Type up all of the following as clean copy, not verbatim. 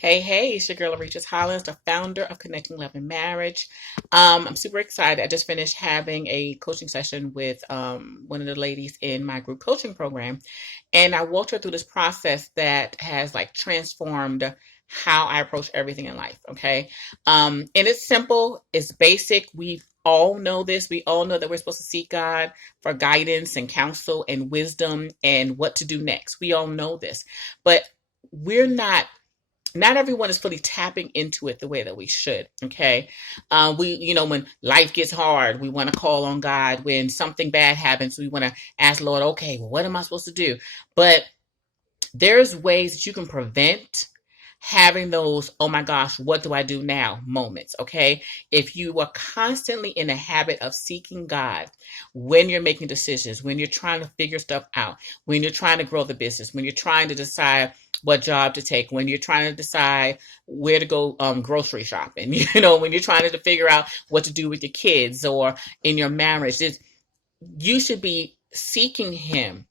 Hey, it's your girl, Regis Hollins, the founder of Connecting Love and Marriage. I'm super excited. I just finished having a coaching session with one of the ladies in my group coaching program. And I walked her through this process that has like transformed how I approach everything in life. Okay. And it's simple, it's basic. We all know this. We all know that we're supposed to seek God for guidance and counsel and wisdom and what to do next. We all know this, but we're not everyone is fully tapping into it the way that we should. Okay. When life gets hard, we want to call on God. When something bad happens, we want to ask Lord, okay, well, what am I supposed to do? But there's ways that you can prevent having those, oh my gosh, what do I do now moments. Okay. If you are constantly in the habit of seeking God when you're making decisions, when you're trying to figure stuff out, when you're trying to grow the business, when you're trying to decide what job to take, when you're trying to decide where to go grocery shopping, when you're trying to figure out what to do with your kids or in your marriage, you should be seeking Him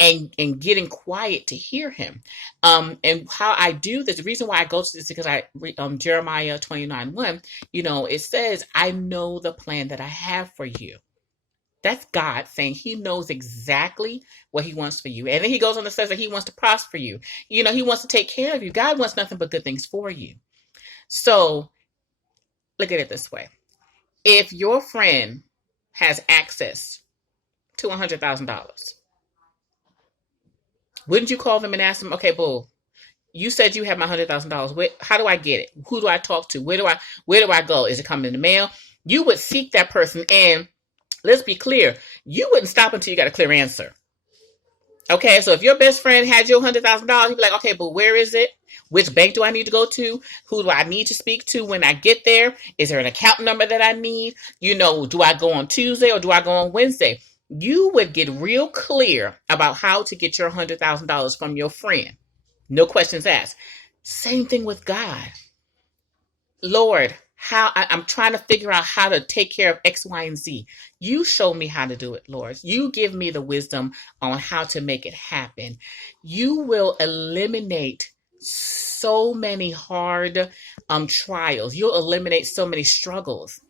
and getting quiet to hear him. And how I do this, the reason why I go to this is because I read Jeremiah 29:1, it says, I know the plan that I have for you. That's God saying He knows exactly what He wants for you. And then He goes on and says that He wants to prosper you. He wants to take care of you. God wants nothing but good things for you. So look at it this way. If your friend has access to $100,000, wouldn't you call them and ask them, okay, boo, you said you have my $100,000. How do I get it? Who do I talk to? Where do I go? Is it coming in the mail? You would seek that person, and let's be clear, you wouldn't stop until you got a clear answer. Okay, so if your best friend had your $100,000, you'd be like, okay, but where is it? Which bank do I need to go to? Who do I need to speak to when I get there? Is there an account number that I need? Do I go on Tuesday or do I go on Wednesday? You would get real clear about how to get your $100,000 from your friend. No questions asked. Same thing with God. Lord, I'm trying to figure out how to take care of X, Y, and Z. You show me how to do it, Lord. You give me the wisdom on how to make it happen. You will eliminate so many hard trials. You'll eliminate so many struggles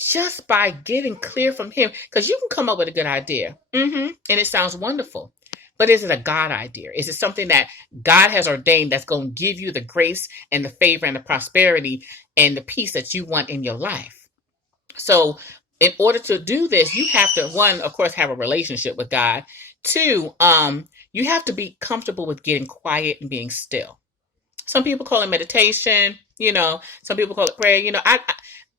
just by getting clear from Him. Because you can come up with a good idea, and it sounds wonderful. But is it a God idea? Is it something that God has ordained that's going to give you the grace and the favor and the prosperity and the peace that you want in your life? So in order to do this, you have to, one, of course, have a relationship with God. Two, you have to be comfortable with getting quiet and being still. Some people call it meditation. Some people call it prayer.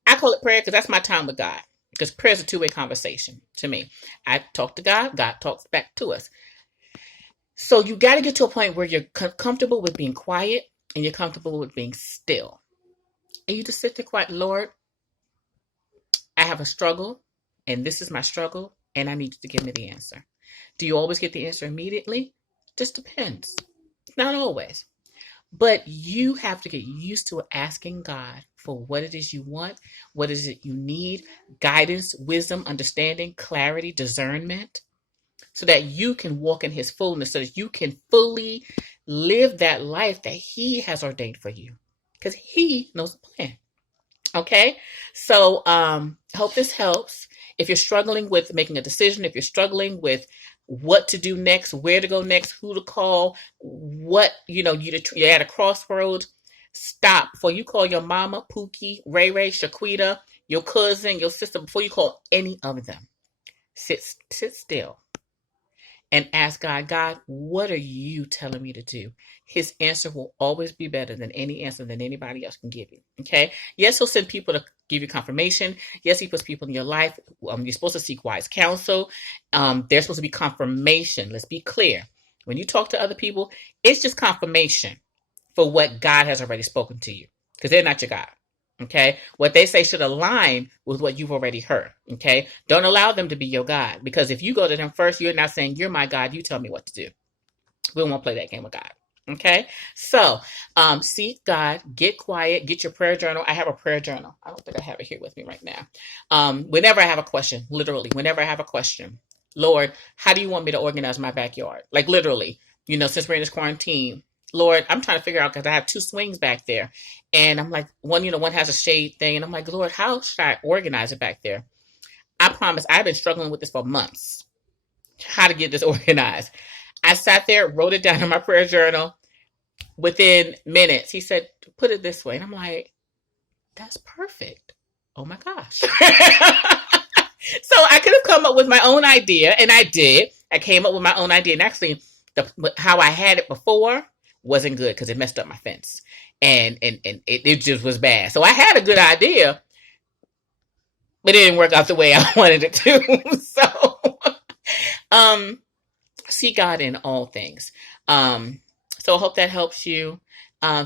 I call it prayer because that's my time with God. Because prayer is a two-way conversation to me. I talk to God. God talks back to us. So you got to get to a point where you're comfortable with being quiet and you're comfortable with being still. And you just sit there quiet. Lord, I have a struggle and this is my struggle and I need you to give me the answer. Do you always get the answer immediately? Just depends. Not always. But you have to get used to asking God for what it is you want, what is it you need, guidance, wisdom, understanding, clarity, discernment, so that you can walk in His fullness, so that you can fully live that life that He has ordained for you, because He knows the plan. Okay, so hope this helps. If you're struggling with making a decision, if you're struggling with what to do next, where to go next, who to call, you're at a crossroads, stop before you call your mama, Pookie, Ray Ray, Shaquita, your cousin, your sister, before you call any of them. Sit still and ask God, what are you telling me to do? His answer will always be better than any answer that anybody else can give you. Okay. Yes, He'll send people to give you confirmation. Yes, He puts people in your life. You're supposed to seek wise counsel. There's supposed to be confirmation. Let's be clear. When you talk to other people, it's just confirmation for what God has already spoken to you, because they're not your God. Okay. What they say should align with what you've already heard. Okay. Don't allow them to be your God, because if you go to them first, you're not saying, you're my God, you tell me what to do. We won't play that game with God. Okay. So, seek God, get quiet, get your prayer journal. I have a prayer journal. I don't think I have it here with me right now. Whenever I have a question, literally, whenever I have a question, Lord, how do you want me to organize my backyard? Like literally, since we're in this quarantine, Lord, I'm trying to figure out because I have two swings back there. And I'm like, one has a shade thing. And I'm like, Lord, how should I organize it back there? I promise I've been struggling with this for months. How to get this organized. I sat there, wrote it down in my prayer journal. Within minutes, he said, put it this way. And I'm like, that's perfect. Oh my gosh. So I could have come up with my own idea, and I did. I came up with my own idea, and actually, how I had it before wasn't good because it messed up my fence, and it just was bad. So I had a good idea, but it didn't work out the way I wanted it to. So, see God in all things. So I hope that helps you.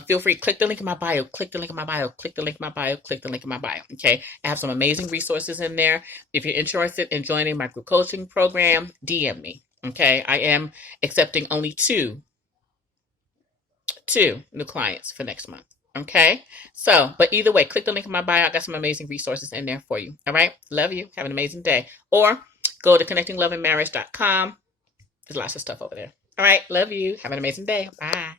Feel free, click the link in my bio, click the link in my bio, click the link in my bio, click the link in my bio. Okay. I have some amazing resources in there. If you're interested in joining my group coaching program, DM me. Okay. I am accepting only two new clients for next month. Okay. So, but either way, click the link in my bio. I got some amazing resources in there for you. All right. Love you. Have an amazing day. Or go to connectingloveandmarriage.com. There's lots of stuff over there. All right. Love you. Have an amazing day. Bye.